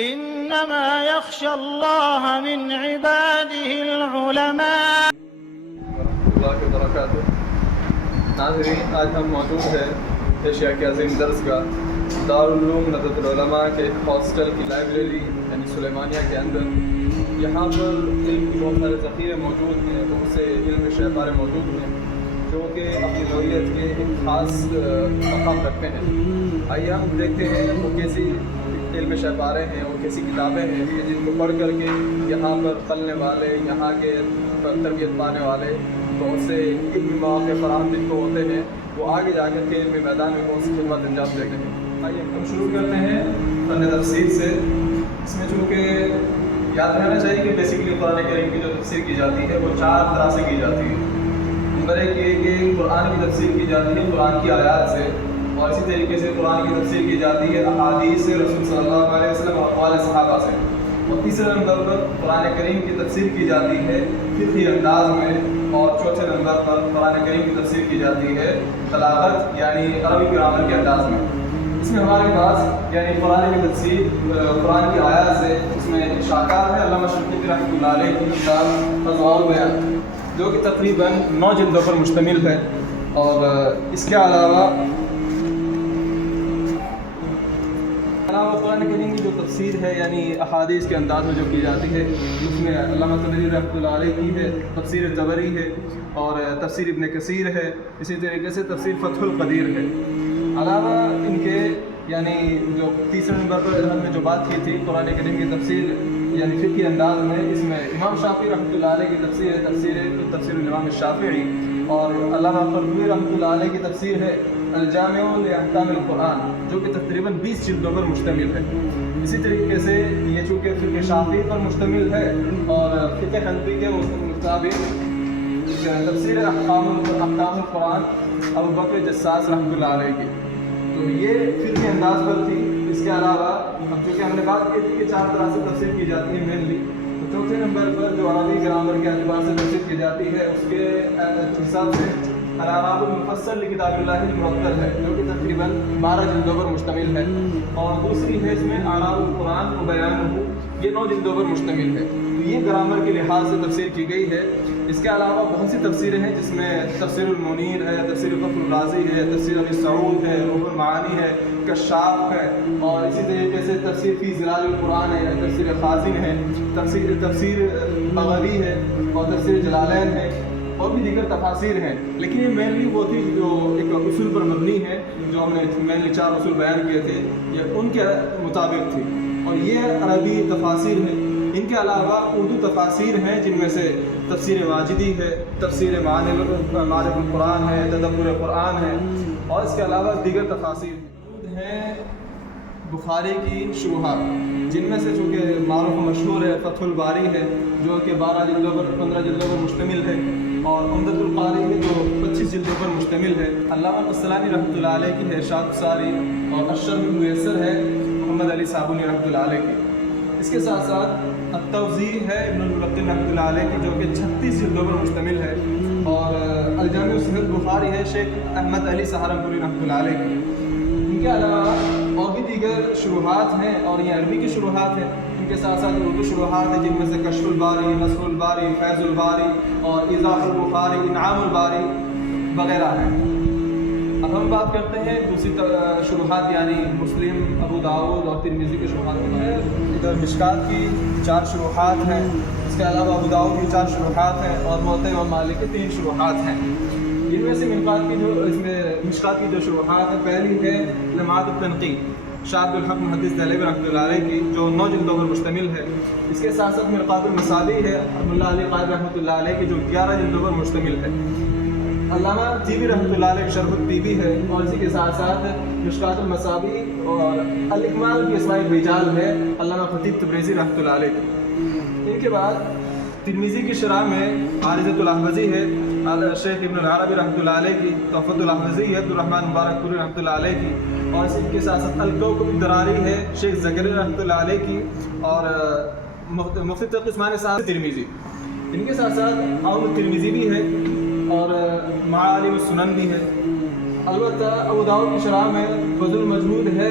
إنما يخشى الله من عباده العلماء. ورحمۃ اللہ وبرکاتہ. ناظرین، آج ہم موجود ہیں ایشیا کے عظیم درسگاہ دارالعلوم ندوۃ العلماء کے ایک ہاسٹل کی لائبریری یعنی سلیمانیہ کے اندر. یہاں پر علم کے بہت سارے ذخیرے موجود ہیں، بہت سے علم کے شہکارے موجود ہیں جو کہ اپنی نوعیت کے ایک خاص مقام رکھتے ہیں. آئیے ہم دیکھتے ہیں وہ کیسی علم شہکارے ہیں، وہ کیسی کتابیں ہیں کہ جن کو پڑھ کر کے یہاں پر پلنے والے، یہاں کے تربیت پانے والے بہت سے علمی مواقع فراہم جن کو ہوتے ہیں، وہ آگے جا کر کے علمی میدان میں بہت سی خدمات انجام دیتے ہیں. آئیے ہم شروع کرتے ہیں فن تفسیر سے. اس میں چونکہ یاد رہنا چاہیے کہ بیسیکلی قرآن کریم کی جو تفسیر کی جاتی ہے وہ 4 طرح سے کی جاتی ہے. نمبر 1 یہ کہ قرآن کی تفسیر کی جاتی ہے قرآن کی آیات سے، اور اسی طریقے سے قرآن کی تفسیر کی جاتی ہے احادیث سے، رسول صلی اللہ علیہ وسلم اور اقوال صحابہ سے. اور تیسرے نمبر پر قرآن کریم کی تفسیر کی جاتی ہے فقہی انداز میں، اور چوتھے نمبر پر قرآن کریم کی تفسیر کی جاتی ہے بلاغت یعنی عربی گرامر کے انداز میں. اس میں ہمارے پاس یعنی قرآن کی تفسیر قرآن کی آیات سے اس میں شاہکار ہے علامہ شنقیطی رحمۃ اللہ علیہ کی کتاب اضواء البیان، جو کہ تقریباً 9 جلدوں پر مشتمل ہے. اور اس کے علاوہ قرآن کریم کی جو تفسیر ہے یعنی احادیث کے انداز میں جو کی جاتی ہے، اس میں علامہ طبری رحمۃ اللہ علیہ کی ہے، تفسیر طبری ہے، اور تفسیر ابن کثیر ہے، اسی طریقے سے تفسیر فتح القدیر ہے. علاوہ ان کے یعنی جو تیسرے نمبر پر ہم نے جو بات کی تھی قرآن کریم کی تفسیر یعنی فقہی انداز میں، اس میں امام شافعی رحمۃ اللہ علیہ کی تفسیر ہے تفسیر الامام الشافعی، اور علامہ قرطبی رحمۃ اللہ علیہ کی تفسیر ہے الجامع لاحکام القرآن، جو کہ تقریباً 20 جلدوں پر مشتمل ہے. اسی طریقے سے یہ چونکہ فقہ شافعی پر مشتمل ہے اور فقہ حنفی کے مطابق تفسیر احکام القرآن ابو بکر جساس رحمۃ اللہ علیہ کی، تو یہ فقہی انداز پر تھی. اس کے علاوہ اب چونکہ ہم نے بات کی تھی کہ 4 طرح سے تفسیر کی جاتی ہے مینلی، تو چوتھے نمبر پر جو عربی گرامر کے اعتبار سے تفسیر کی جاتی ہے اس کے حساب سے الاعراب المفصل لکتاب اللہ المرتل ہے، جو کہ تقریباً 12 جلدوں پر مشتمل ہے. اور دوسری ہے اس میں اعراب القرآن و بیانہ، یہ 9 جلدوں پر مشتمل ہے. تو یہ گرامر کے لحاظ سے تفسیر کی گئی ہے. اس کے علاوہ بہت سی تفسیریں ہیں جس میں تفسیر المنیر ہے، تفسیر فخر الرازی ہے، تفسیر ابی سعود ہے، روح المعانی ہے، کشاف ہے، اور اسی طریقے سے تفسیر فی ظلال القرآن ہے، تفسیر خازن ہے، تفسیر بغوی ہے، اور تفسیر جلالین ہے، اور بھی دیگر تفاسیر ہیں. لیکن یہ مینلی وہ تھی جو ایک اصول پر مبنی ہے، جو ہم نے مینلی 4 اصول بیان کیے تھے، یہ ان کے مطابق تھی، اور یہ عربی تفاسیر ہیں. ان کے علاوہ اردو تفاسیر ہیں جن میں سے تفسیر واجدی ہے، تفسیر معارف القرآن ہے، تدبر قرآن ہے، اور اس کے علاوہ دیگر تفاسیر ہیں. بخاری کی شروحات، جن میں سے چونکہ معروف و مشہور ہے فتح الباری ہے، جو کہ 12 جلدوں پر 15 جلدوں پر مشتمل ہے، اور عمدۃ القاری ہے جو 25 جلدوں پر مشتمل ہے. علامہ قسطلانی رحمۃ اللہ علیہ کی ہے ارشاد الساری، اور الشرح الميسر ہے محمد علی صابونی رحمۃ اللہ علیہ کی. اس کے ساتھ ساتھ التوضیح ہے ابن الملقن رحمۃ اللہ علیہ کی، جو کہ 36 جلدوں پر مشتمل ہے، اور الجامع صحیح البخاری ہے شیخ احمد علی سہارنپوری رحمۃ اللہ علیہ کی. ان کے علاوہ اور بھی دیگر شروحات ہیں، اور یہ عربی کی شروحات ہیں. ان کے ساتھ ساتھ اردو شروحات ہیں جن میں سے کشف الباری، نصر الباری، فیض الباری، اور ایضاح البخاری، انعام الباری وغیرہ ہیں. اب ہم بات کرتے ہیں دوسری شروحات یعنی مسلم، ابو داؤد اور ترمذی کی شروحات میں. ادھر مشکات کی 4 شروحات ہیں، اس کے علاوہ ابو داؤد کی 4 شروحات ہیں، اور موطا امام مالک کی 3 شروحات ہیں. ان میں سے مشکات کی جو شروحات ہیں، پہلی ہے لمعات التنقیح شاہ عبد الحق محدث دہلوی رحمۃ اللہ علیہ کی، جو 9 جلدوں پر مشتمل ہے. اس کے ساتھ ساتھ مرقات المصابیح ہے عبد اللہ علی قائد رحمۃ اللہ علیہ کی، جو 11 جلدوں پر مشتمل ہے. علامہ طیبی رحمۃ اللہ علیہ شرح الطیبی ہے، اور اسی کے ساتھ ساتھ مشکات المصابیح اور الاکمال کی اسماء الرجال ہے علامہ خطیب تبریزی رحمۃ اللہ علیہ کی. ان کے بعد ترمذی کی شرح میں عارضۃ الاحوزی ہے شیخ ابن العربی رحمۃ اللہ علیہ کی، تحفۃ الاحوزی ہے عبد الرحمن مبارک پوری رحمۃ اللہ علیہ کی، اور اسی کے ساتھ ساتھ الکوکب الدراری ہے شیخ زکریا رحمۃ اللہ علیہ کی، اور مفتی تقی عثمانی صاحب ترمذی. ان کے ساتھ ساتھ عون الترمذی بھی ہے، اور معالم السنن بھی ہے. البتہ ابو داؤد کی شرح میں فضل المجمود ہے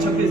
26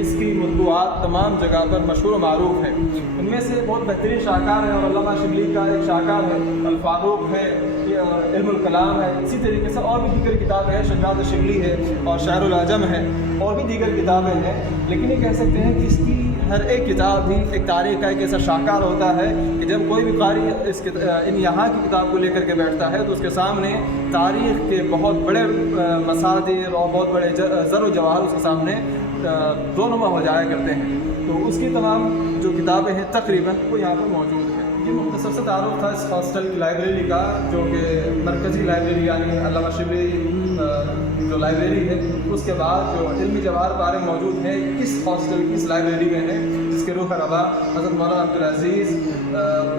اس کی مطبوعات تمام جگہ پر مشہور و معروف ہیں. ان میں سے بہت بہترین شاہکار ہے اور علامہ شبلی کا ایک شاہکار ہے الفاروق ہے, علم الکلام ہے. اسی طریقے سے اور بھی دیگر کتابیں ہیں, شجاعت شبلی ہے اور شعر العجم ہے, اور بھی دیگر کتابیں ہیں. لیکن یہ کہہ سکتے ہیں کہ اس کی ہر ایک کتاب ہی ایک تاریخ کا ایک ایسا شاہکار ہوتا ہے کہ جب کوئی بھی قاری ان یہاں کی کتاب کو لے کر کے بیٹھتا ہے تو اس کے سامنے تاریخ کے بہت بڑے مصادر اور بہت بڑے زر و جواہر اس کے سامنے رونما ہو جایا کرتے ہیں. تو اس کی تمام جو کتابیں ہیں تقریباً وہ یہاں پر موجود ہیں. یہ مختصر سے تعارف تھا اس ہاسٹل کی لائبریری کا, جو کہ مرکزی لائبریری یعنی علامہ شبلی جو لائبریری ہے. اس کے بعد جو علمی جواہر بارے موجود ہیں اس ہاسٹل کی اس لائبریری میں ہے, جس کے روح روا حضرت مولانا عبدالعزیز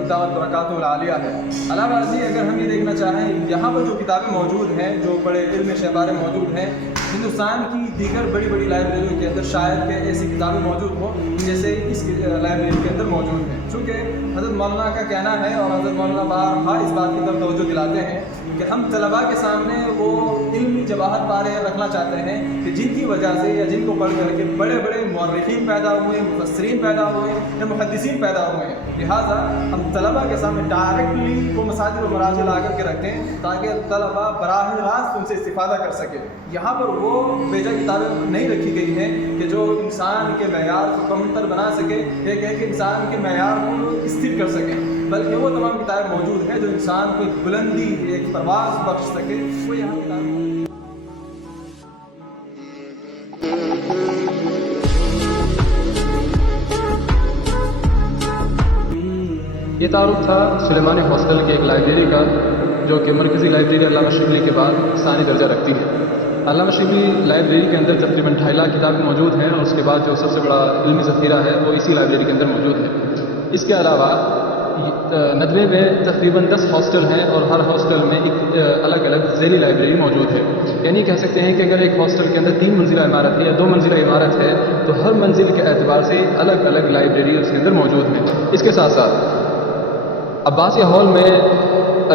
دعوت برکاتہ العالیہ ہے. علاوہ ازیں اگر ہم یہ دیکھنا چاہیں یہاں پر جو کتابیں موجود ہیں, جو بڑے علم شہبارے موجود ہیں, ہندوستان کی دیگر بڑی بڑی لائبریریوں کے اندر شاید کہ ایسی کتابیں موجود ہوں جیسے اس لائبریری کے اندر موجود ہیں. چونکہ حضرت مولانا کا کہنا ہے اور حضرت مولانا بارہا اس بات کی طرف توجہ دلاتے ہیں کہ ہم طلباء کے سامنے وہ علمی جواہر پارے رکھنا چاہتے ہیں کہ جن کی وجہ سے یا جن کو پڑھ کر کے بڑے بڑے مورخین پیدا ہوئے, مفسرین پیدا ہوئے یا محدثین پیدا ہوئے ہیں. لہٰذا ہم طلباء کے سامنے ڈائریکٹلی وہ مصادر و مراجع لا کر کے رکھیں تاکہ طلباء براہ راست ان سے استفادہ کر سکیں. یہاں پر وہ بیجا کتابیں نہیں رکھی گئی ہیں کہ جو انسان کے معیار کو کمتر بنا سکے یا کہ انسان کے معیار کو استھر کر سکیں, بلکہ وہ تمام کتابیں موجود ہیں جو انسان کو ایک بلندی, ایک پرواز بخش سکے. وہ یہاں کتابیں یہ تعارف تھا سلیمانی ہاسٹل کے ایک لائبریری کا, جو کہ مرکزی لائبریری علامہ شبلی کے بعد ثانی درجہ رکھتی ہے. علامہ شبلی لائبریری کے اندر تقریباً 2.5 لاکھ کتابیں موجود ہیں, اور اس کے بعد جو سب سے بڑا علمی ذخیرہ ہے وہ اسی لائبریری کے اندر موجود ہے. اس کے علاوہ ندوے میں تقریباً 10 ہاسٹل ہیں اور ہر ہاسٹل میں ایک الگ الگ ذیلی لائبریری موجود ہے. یعنی کہہ سکتے ہیں کہ اگر ایک ہاسٹل کے اندر 3 منزلہ عمارت ہے یا 2 منزلہ عمارت ہے تو ہر منزل کے اعتبار سے الگ الگ لائبریری اس کے اندر موجود ہیں. اس کے ساتھ ساتھ عباسیہ ہال میں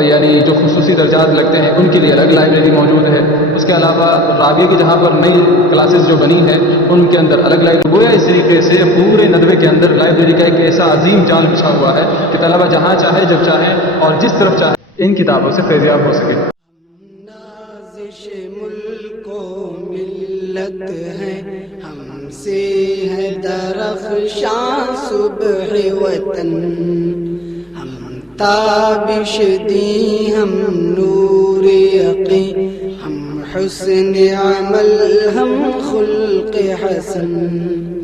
یعنی جو خصوصی درجات لگتے ہیں ان کے لیے الگ لائبریری موجود ہے. اس کے علاوہ رابعہ کی جہاں پر نئی کلاسز جو بنی ہیں ان کے اندر الگ لائبریری. گویا اس طریقے سے پورے ندوے کے اندر لائبریری کا ایک ایسا عظیم جال بچھا ہوا ہے کہ طلبہ جہاں چاہے جب چاہیں اور جس طرف چاہے ان کتابوں سے فیضیاب ہو سکے. نازش ملک و ملت ہے, ہم سے ہے درخشاں صبح وطن. تابش دی ہم نور یقین, ہم حسن عمل, ہم خلق حسن.